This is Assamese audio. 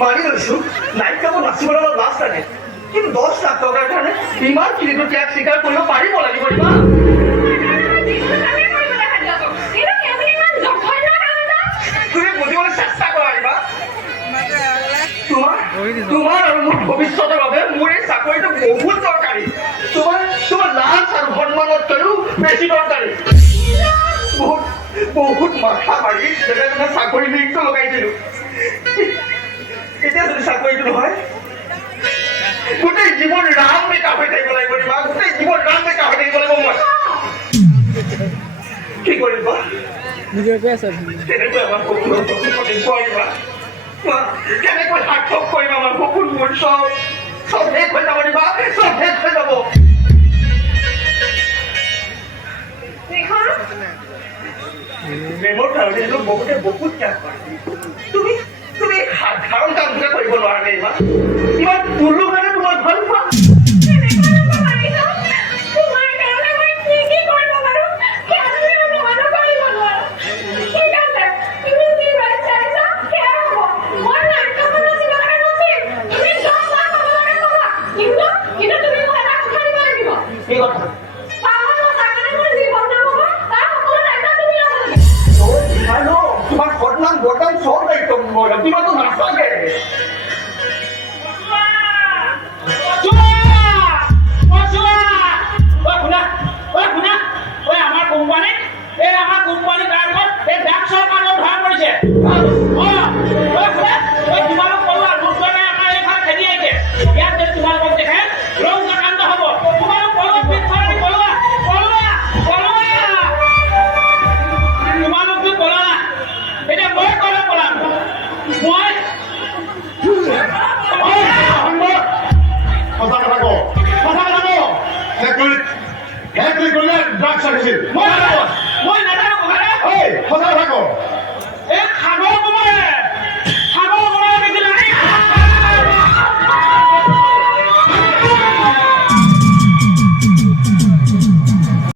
মানি লৈছো নাইট ক্লাবত নাচিবলৈ অলপ লাজ লাগে কিন্তু 10 লাখ টকাৰ কাৰণে ইমান খিনিতো ত্যাগ স্বীকাৰ কৰিব পাৰিব লাগিব ইমা তুমি বুজিবলৈ চেষ্টা কৰা ইমা তোমাৰ আৰু মোৰ ভৱিষ্যতৰ বাবে মোৰ এই চাকৰিটো বহুত দৰকাৰী তোমাৰ লাজ আৰু সন্মানতকৈও বেছি দৰকাৰী বহুত মাথা মাৰি যেতিয়া তোমাৰ চাকৰি লিংকটো লগাইছিলোঁ এতিয়া যদি চাকৰিটো নহয় গোটেই জীৱন ৰাম বেকা হৈ থাকিব লাগিব ইমা গোটেই জীৱন ৰাম বেকা হৈ থাকিব লাগিব মই কি কৰিম বা তেনেকৈ আমাৰ সপোনৰ কৰিবা কেনেকৈ সাৰ্থক কৰিম আমাৰ সপোনবোৰ চব শেষ হৈ যাব দিবা চব শেষ হৈ যাব প্ৰেমৰ কাৰণে বহুতে বহুত ত্যাগ কৰে তুমি সাধাৰণ কামটোকে কৰিব নোৱাৰা নে ইমান তুল্লু কাৰণে তোমাৰ ভাল পোৱা বৰ্তমান চব দায়িত্ব কিমানটো নাচাগে কোম্পানী তাৰপিছত এই ডাক চৰকাৰেও ধৰা পৰিছে তোমালোক কলোৱা দুজনে আমাৰ এইফালে খেদি আহিছে ইয়াত যদি তোমালোকক দেখে ৰং কাণ্ড হ'ব তোমালোক কলোৱা পিছফালে কলোৱা তোমালোকতো কলা এতিয়া মই কলা কলাম মই সঁচা কথা কওঁ ড্ৰাগছ আহিছিল মই নাজানো